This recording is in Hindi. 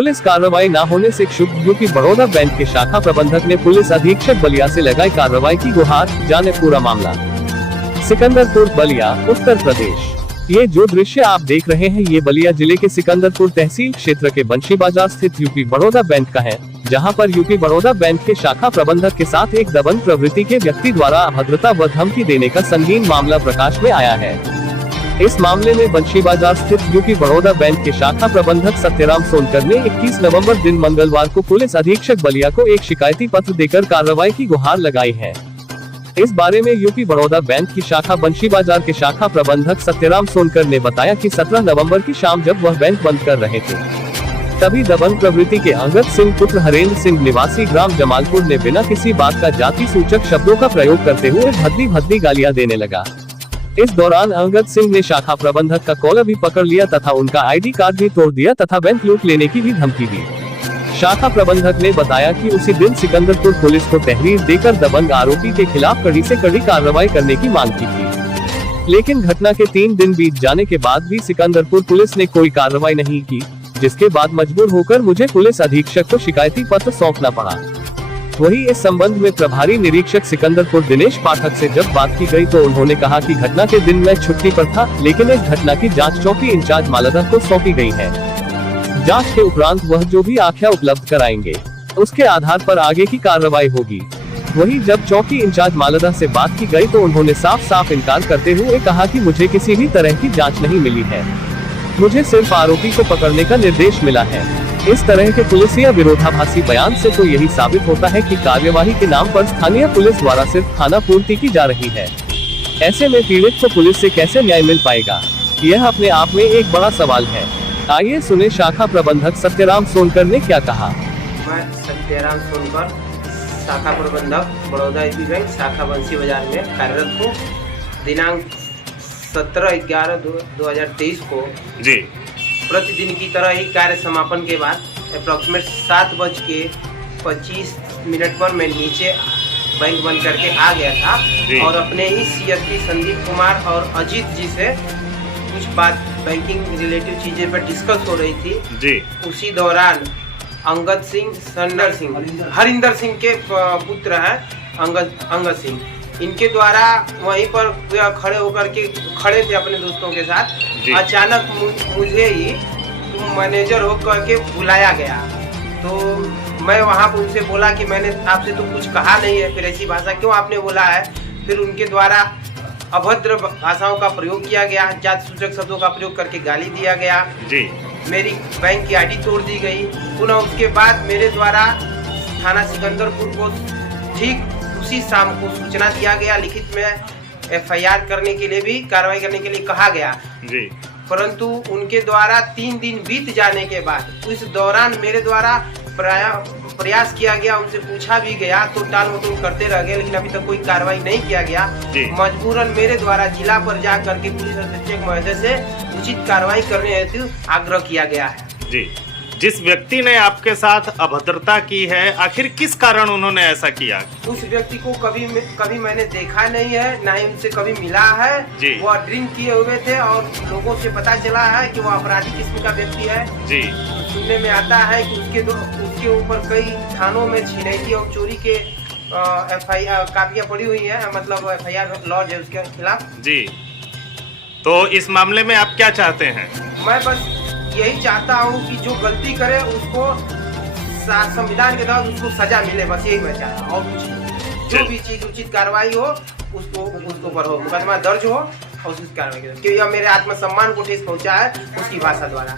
पुलिस कार्रवाई न होने से क्षुब्ध यूपी बड़ौदा बैंक के शाखा प्रबंधक ने पुलिस अधीक्षक बलिया से लगाई कार्रवाई की गुहार। जाने पूरा मामला। सिकंदरपुर बलिया, उत्तर प्रदेश। ये जो दृश्य आप देख रहे हैं ये बलिया जिले के सिकंदरपुर तहसील क्षेत्र के बंशी बाजार स्थित यूपी बड़ौदा बैंक का है, जहां पर यूपी बड़ौदा बैंक के शाखा प्रबंधक के साथ एक दबंग प्रवृत्ति के व्यक्ति द्वारा अभद्रता व धमकी देने का संगीन मामला प्रकाश में आया है। इस मामले में बंशी बाजार स्थित यूपी बड़ौदा बैंक के शाखा प्रबंधक सत्यराम सोनकर ने 21 नवंबर दिन मंगलवार को पुलिस अधीक्षक बलिया को एक शिकायती पत्र देकर कार्रवाई की गुहार लगाई है। इस बारे में यूपी बड़ौदा बैंक की शाखा बंशी बाजार के शाखा प्रबंधक सत्यराम सोनकर ने बताया कि 17 नवंबर की शाम जब वह बैंक बंद कर रहे थे, तभी दबंग प्रवृत्ति के अंगद सिंह पुत्र हरेंद्र सिंह निवासी ग्राम जमालपुर ने बिना किसी बात का जाति सूचक शब्दों का प्रयोग करते हुए भद्दी भद्दी गालियां देने लगा। इस दौरान अंगद सिंह ने शाखा प्रबंधक का कॉलर भी पकड़ लिया तथा उनका आईडी कार्ड भी तोड़ दिया तथा बैंक लूट लेने की भी धमकी दी। शाखा प्रबंधक ने बताया कि उसी दिन सिकंदरपुर पुलिस को तहरीर देकर दबंग आरोपी के खिलाफ कड़ी से कड़ी कार्रवाई करने की मांग की थी, लेकिन घटना के 3 दिन बीत जाने के बाद भी सिकंदरपुर पुलिस ने कोई कार्रवाई नहीं की, जिसके बाद मजबूर होकर मुझे पुलिस अधीक्षक को शिकायती पत्र सौंपना पड़ा। वहीं इस संबंध में प्रभारी निरीक्षक सिकंदरपुर दिनेश पाठक से जब बात की गई तो उन्होंने कहा कि घटना के दिन मैं छुट्टी पर था, लेकिन इस घटना की जांच चौकी इंचार्ज मालदा को सौंपी गई है। जांच के उपरांत वह जो भी आख्या उपलब्ध कराएंगे, उसके आधार पर आगे की कार्रवाई होगी। वहीं जब चौकी इंचार्ज मालदा से बात की गई तो उन्होंने साफ साफ इनकार करते हुए कहा कि मुझे किसी भी तरह की जांच नहीं मिली है, मुझे सिर्फ आरोपी को पकड़ने का निर्देश मिला है। इस तरह के पुलिस या विरोधाभासी बयान से तो यही साबित होता है कि कार्यवाही के नाम पर स्थानीय पुलिस द्वारा सिर्फ खाना पूर्ति की जा रही है। ऐसे में पीड़ित को पुलिस से कैसे न्याय मिल पाएगा, यह अपने आप में एक बड़ा सवाल है। आइए सुने शाखा प्रबंधक सत्यराम सोनकर ने क्या कहा। मैं सत्यराम सोनकर, शाखा प्रबंधक बड़ौदा यूपी बैंक शाखा बंशी बाजार में कार्यरत हूँ। दिनांक 17/11/2023 को जी प्रतिदिन की तरह ही कार्य समापन के बाद अप्रॉक्सीमेट 7:25 पर मैं नीचे बैंक बंद करके आ गया था और अपने ही सीएसपी संदीप कुमार और अजीत जी से कुछ बात बैंकिंग रिलेटिव चीजें पर डिस्कस हो रही थी जी। उसी दौरान अंगद सिंह, संडर सिंह, हरिंदर सिंह के पुत्र हैं अंगद सिंह, इनके द्वारा वहीं पर खड़े होकर के खड़े थे अपने दोस्तों के साथ। अचानक मुझे ही मैनेजर होकर के बुलाया गया, तो मैं वहां पर उनसे बोला कि मैंने आपसे तो कुछ कहा नहीं है, फिर ऐसी भाषा क्यों आपने बोला है। फिर उनके द्वारा अभद्र भाषाओं का प्रयोग किया गया, जाति सूचक शब्दों का प्रयोग करके गाली दिया गया जी। मेरी बैंक की आईडी तोड़ दी गई। पुनः उसके बाद मेरे द्वारा थाना सिकंदरपुर को ठीक उसी शाम को सूचना दिया गया, लिखित में एफआईआर करने के लिए भी कार्रवाई करने के लिए कहा गया जी। परंतु उनके द्वारा 3 दिन बीत जाने के बाद उस दौरान मेरे द्वारा प्रयास किया गया, उनसे पूछा भी गया तो टाल मटोल करते रह गए, लेकिन अभी तक कोई कार्रवाई नहीं किया गया। मजबूरन मेरे द्वारा जिला पर जा करके पुलिस अधीक्षक महोदय से उचित कार्रवाई करने हेतु आग्रह किया गया है जी। जिस व्यक्ति ने आपके साथ अभद्रता की है, आखिर किस कारण उन्होंने ऐसा किया? उस व्यक्ति को कभी मैंने देखा नहीं है, ना ही उनसे कभी मिला है। वो ड्रिंक किए हुए थे और लोगों से पता चला है कि वो अपराधी किस्म का व्यक्ति है जी। सुनने में आता है कि उसके ऊपर कई थानों में छिनैती और चोरी के एफआईआर कापियां पड़ी हुई है, मतलब एफआईआर लॉज है उसके खिलाफ जी। तो इस मामले में आप क्या चाहते हैं? मैं बस यही चाहता हूँ कि जो गलती करे उसको संविधान के तहत उसको सजा मिले, बस यही मैं चाहता हूँ। और कुछ जो भी चीज उचित कार्रवाई हो उसको पर हो, मुकदमा दर्ज हो और उसकी कार्रवाई क्योंकि यह मेरे आत्मसम्मान को ठेस पहुँचा है उसकी भाषा द्वारा।